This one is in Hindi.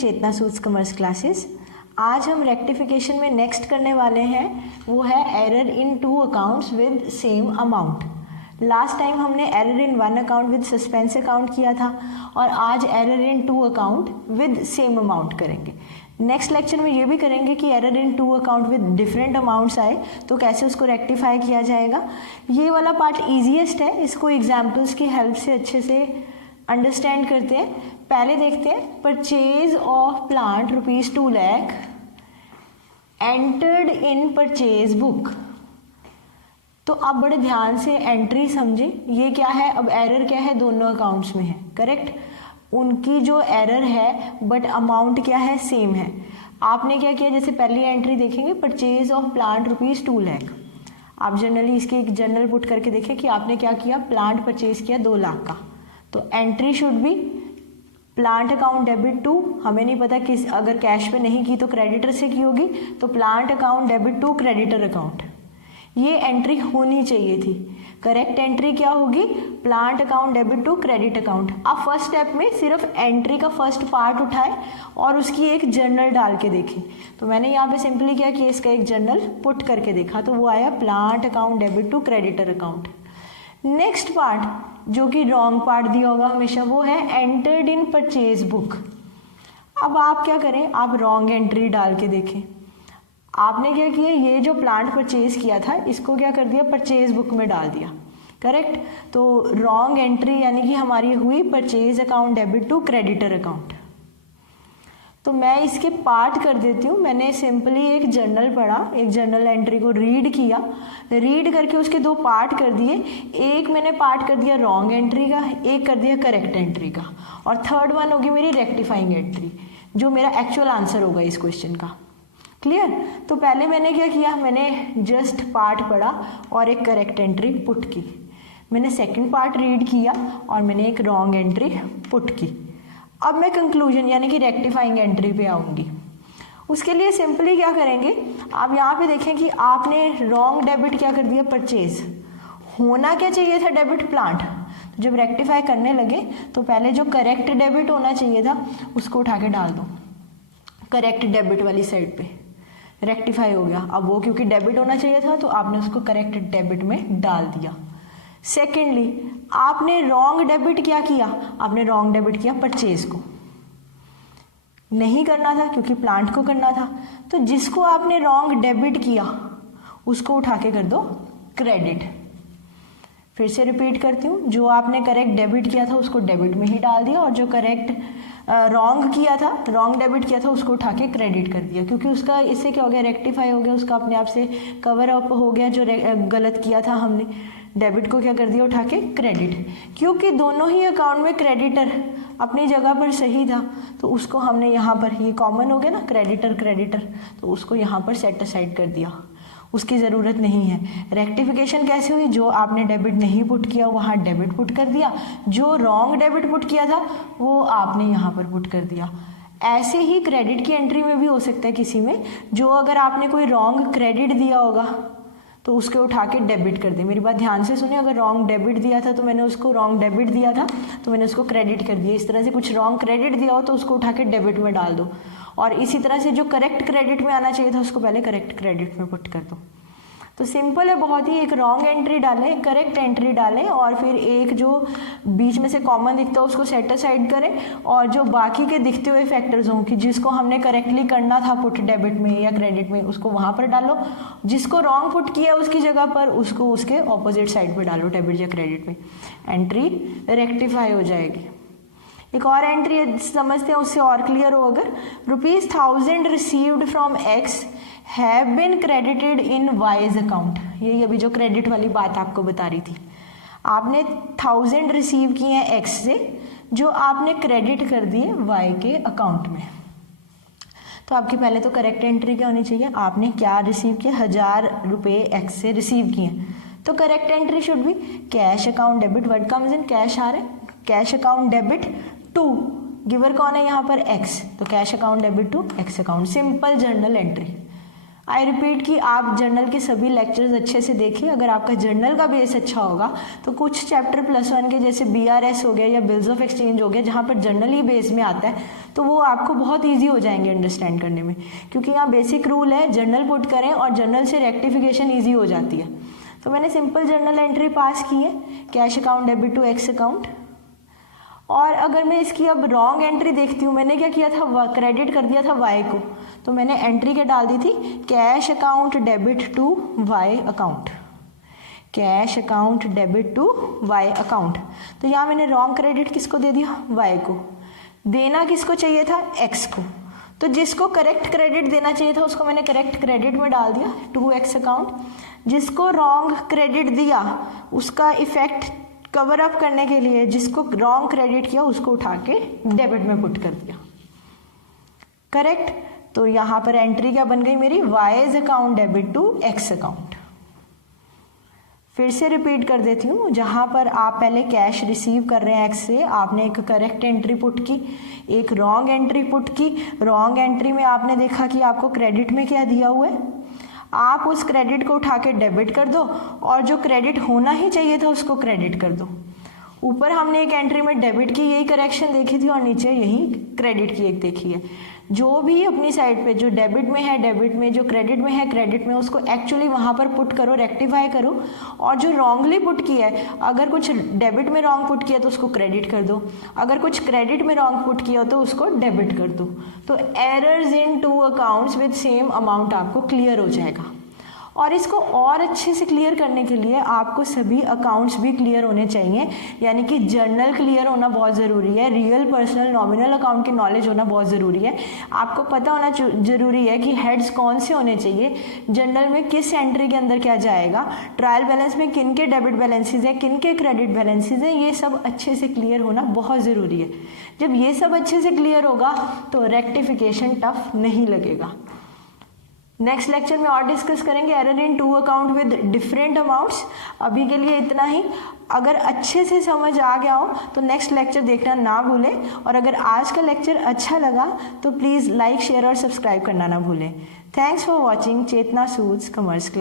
चेतना सूट्स कॉमर्स क्लासेस। आज हम रेक्टिफिकेशन में नेक्स्ट करने वाले हैं, वो है error in 2 accounts with same amount. Last time हमने error in 1 account with suspense account किया था और आज error in 2 account with same amount करेंगे। नेक्स्ट लेक्चर में ये भी करेंगे कि error in 2 account with different amounts आए तो कैसे उसको रेक्टिफाई किया जाएगा। ये वाला पार्ट ईजीएस्ट है, इसको एग्जाम्पल्स की हेल्प से अच्छे से अंडरस्टैंड करते हैं। पहले देखते हैं, purchase of plant ₹2 lakh entered in purchase book. तो आप बड़े ध्यान से एंट्री समझें, ये क्या है, अब एरर क्या है, दोनों अकाउंट्स में है, करेक्ट। उनकी जो एरर है बट अमाउंट क्या है, सेम है। आपने क्या किया, जैसे पहली एंट्री देखेंगे, परचेज ऑफ प्लांट ₹2 लाख। आप जनरली इसके एक जनरल पुट करके देखें कि आपने क्या किया, प्लांट परचेज किया 2 लाख का, तो entry should be plant account debit to, हमें नहीं पता किस, अगर कैश पे नहीं की तो क्रेडिटर से की होगी, तो plant account debit to creditor account, ये एंट्री होनी चाहिए थी। करेक्ट एंट्री क्या होगी, plant account debit to credit account. आप फर्स्ट स्टेप में सिर्फ एंट्री का फर्स्ट पार्ट उठाएं और उसकी एक जर्नल डाल के देखें। तो मैंने यहाँ पे सिंपली क्या किया, इसका एक जर्नल पुट करके देखा, तो वो आया plant account debit to creditor account. Next part जो कि रॉन्ग पार्ट दिया होगा हमेशा, वो है एंटर्ड इन परचेज बुक। अब आप क्या करें, आप रॉन्ग एंट्री डाल के देखें। आपने क्या किया, ये जो प्लांट परचेज किया था इसको क्या कर दिया, परचेज बुक में डाल दिया, करेक्ट। तो रॉन्ग एंट्री यानी कि हमारी हुई purchase account debit to creditor account. तो मैं इसके पार्ट कर देती हूँ। मैंने सिंपली एक जर्नल पढ़ा, एक जर्नल एंट्री को रीड किया, रीड करके उसके 2 पार्ट कर दिए। एक मैंने पार्ट कर दिया रॉन्ग एंट्री का, एक कर दिया करेक्ट एंट्री का, और थर्ड वन होगी मेरी रेक्टिफाइंग एंट्री, जो मेरा एक्चुअल आंसर होगा इस क्वेश्चन का। क्लियर। तो पहले मैंने क्या किया, मैंने जस्ट पार्ट पढ़ा और एक करेक्ट एंट्री पुट की। मैंने सेकेंड पार्ट रीड किया और मैंने एक रॉन्ग एंट्री पुट की। अब मैं कंक्लूजन यानी कि रेक्टिफाइंग एंट्री पे आऊँगी। उसके लिए सिंपली क्या करेंगे, आप यहाँ पे देखें कि आपने रॉन्ग डेबिट क्या कर दिया, परचेज। होना क्या चाहिए था, डेबिट प्लांट। तो जब रेक्टिफाई करने लगे तो पहले जो करेक्ट डेबिट होना चाहिए था उसको उठा के डाल दो करेक्ट डेबिट वाली साइड पे, रेक्टिफाई हो गया। अब वो क्योंकि डेबिट होना चाहिए था तो आपने उसको करेक्ट डेबिट में डाल दिया। सेकेंडली आपने रॉन्ग डेबिट क्या किया, आपने रॉन्ग डेबिट किया परचेज को, नहीं करना था क्योंकि प्लांट को करना था। तो जिसको आपने रॉन्ग डेबिट किया उसको उठा के कर दो क्रेडिट। फिर से रिपीट करती हूँ, जो आपने करेक्ट डेबिट किया था उसको डेबिट में ही डाल दिया, और जो करेक्ट रॉन्ग किया था, रॉन्ग डेबिट किया था, उसको उठा के क्रेडिट कर दिया, क्योंकि उसका इससे क्या हो गया, रेक्टिफाई हो गया, उसका अपने आप से कवर अप हो गया। जो गलत किया था हमने, डेबिट को क्या कर दिया, उठा के क्रेडिट। क्योंकि दोनों ही अकाउंट में क्रेडिटर अपनी जगह पर सही था तो उसको हमने यहाँ पर, ये कॉमन हो गया ना, क्रेडिटर क्रेडिटर, तो उसको यहाँ पर सेट असाइड कर दिया, उसकी ज़रूरत नहीं है। रेक्टिफिकेशन कैसे हुई, जो आपने डेबिट नहीं पुट किया वहाँ डेबिट पुट कर दिया, जो रॉन्ग डेबिट पुट किया था वो आपने यहाँ पर पुट कर दिया। ऐसे ही क्रेडिट की एंट्री में भी हो सकता है किसी में, जो अगर आपने कोई रॉन्ग क्रेडिट दिया होगा तो उसके उठा के डेबिट कर दे। मेरी बात ध्यान से सुनिए, अगर रॉन्ग डेबिट दिया था तो मैंने उसको रॉन्ग डेबिट दिया था तो मैंने उसको क्रेडिट कर दिया। इस तरह से कुछ रॉन्ग क्रेडिट दिया हो तो उसको उठा के डेबिट में डाल दो, और इसी तरह से जो करेक्ट क्रेडिट में आना चाहिए था उसको पहले करेक्ट क्रेडिट में पुट कर दो। तो सिंपल है बहुत ही, एक रॉन्ग एंट्री डालें, करेक्ट एंट्री डालें, और फिर एक जो बीच में से कॉमन दिखता है उसको सेट असाइड करें, और जो बाकी के दिखते हुए फैक्टर्स हों कि जिसको हमने करेक्टली करना था पुट डेबिट में या क्रेडिट में, उसको वहाँ पर डालो। जिसको रॉन्ग पुट किया उसकी जगह पर उसको उसके ऑपोजिट साइड पर डालो, डेबिट या क्रेडिट में, एंट्री रेक्टिफाई हो जाएगी। एक और एंट्री समझते हैं, उससे और क्लियर हो। अगर ₹1000 received from X have been credited in Y's account, यही अभी जो क्रेडिट वाली बात आपको बता रही थी, आपने 1000 रिसीव किए हैं एक्स से, जो आपने क्रेडिट कर दिए वाई के अकाउंट में। तो आपकी पहले तो करेक्ट एंट्री क्या होनी चाहिए, आपने क्या रिसीव किया, ₹1000 एक्स से रिसीव किए, तो करेक्ट एंट्री शुड भी cash account debit, what comes in cash आ रहा है, cash account debit to, giver कौन है यहाँ पर एक्स, तो cash account debit to X account. Simple journal entry, I repeat कि आप जर्नल के सभी लेक्चर्स अच्छे से देखिए। अगर आपका जर्नल का बेस अच्छा होगा तो कुछ चैप्टर +1 के जैसे BRS हो गया या बिल्स ऑफ एक्सचेंज हो गया, जहाँ पर जर्नल ही बेस में आता है, तो वो आपको बहुत ईजी हो जाएंगे अंडरस्टैंड करने में, क्योंकि यहाँ बेसिक रूल है जर्नल पुट करें और जर्नल से रेक्टिफिकेशन ईजी हो जाती है। तो मैंने सिंपल जर्नल एंट्री पास की है, cash account debit to X account. और अगर मैं इसकी अब रॉन्ग एंट्री देखती हूँ, मैंने क्या किया था, क्रेडिट कर दिया था वाई को, तो मैंने एंट्री क्या डाल दी थी, cash account debit to Y account, cash account debit to Y account. तो यहाँ मैंने रॉन्ग क्रेडिट किसको दे दिया, वाई को। देना किसको चाहिए था, एक्स को। तो जिसको करेक्ट क्रेडिट देना चाहिए था उसको मैंने करेक्ट क्रेडिट में डाल दिया, टू एक्स अकाउंट। जिसको रॉन्ग क्रेडिट दिया उसका इफेक्ट कवर अप करने के लिए जिसको रॉन्ग क्रेडिट किया उसको उठा के डेबिट में पुट कर दिया, करेक्ट। तो यहाँ पर एंट्री क्या बन गई मेरी, Y's account debit to X account. फिर से रिपीट कर देती हूँ, जहाँ पर आप पहले कैश रिसीव कर रहे हैं एक्स से, आपने एक करेक्ट एंट्री पुट की, एक रॉन्ग एंट्री पुट की। रॉन्ग एंट्री में आपने देखा कि आपको क्रेडिट में क्या दिया हुआ है, आप उस क्रेडिट को उठा के डेबिट कर दो और जो क्रेडिट होना ही चाहिए था उसको क्रेडिट कर दो। ऊपर हमने एक एंट्री में डेबिट की यही करेक्शन देखी थी और नीचे यही क्रेडिट की एक देखी है। जो भी अपनी साइड पे जो डेबिट में है डेबिट में, जो क्रेडिट में है क्रेडिट में, उसको एक्चुअली वहाँ पर पुट करो, रेक्टिफाई करो। और जो रॉन्गली पुट किया है, अगर कुछ डेबिट में रॉन्ग पुट किया तो उसको क्रेडिट कर दो, अगर कुछ क्रेडिट में रॉन्ग पुट किया तो उसको डेबिट कर दो। तो errors in 2 accounts with same amount आपको क्लियर हो जाएगा। और इसको और अच्छे से क्लियर करने के लिए आपको सभी अकाउंट्स भी क्लियर होने चाहिए, यानी कि जर्नल क्लियर होना बहुत ज़रूरी है, रियल पर्सनल नॉमिनल अकाउंट की नॉलेज होना बहुत ज़रूरी है। आपको पता होना ज़रूरी है कि हेड्स कौन से होने चाहिए, जर्नल में किस एंट्री के अंदर क्या जाएगा, ट्रायल बैलेंस में किन के डेबिट बैलेंसेज हैं, किन के क्रेडिट बैलेंसेज हैं, ये सब अच्छे से क्लियर होना बहुत ज़रूरी है। जब ये सब अच्छे से क्लियर होगा तो रेक्टिफिकेशन टफ नहीं लगेगा। नेक्स्ट लेक्चर में और डिस्कस करेंगे error in 2 account with different amounts. अभी के लिए इतना ही। अगर अच्छे से समझ आ गया हो तो नेक्स्ट लेक्चर देखना ना भूलें, और अगर आज का लेक्चर अच्छा लगा तो प्लीज़ लाइक शेयर और सब्सक्राइब करना ना भूलें। Thanks for watching Chetna Sood's commerce class.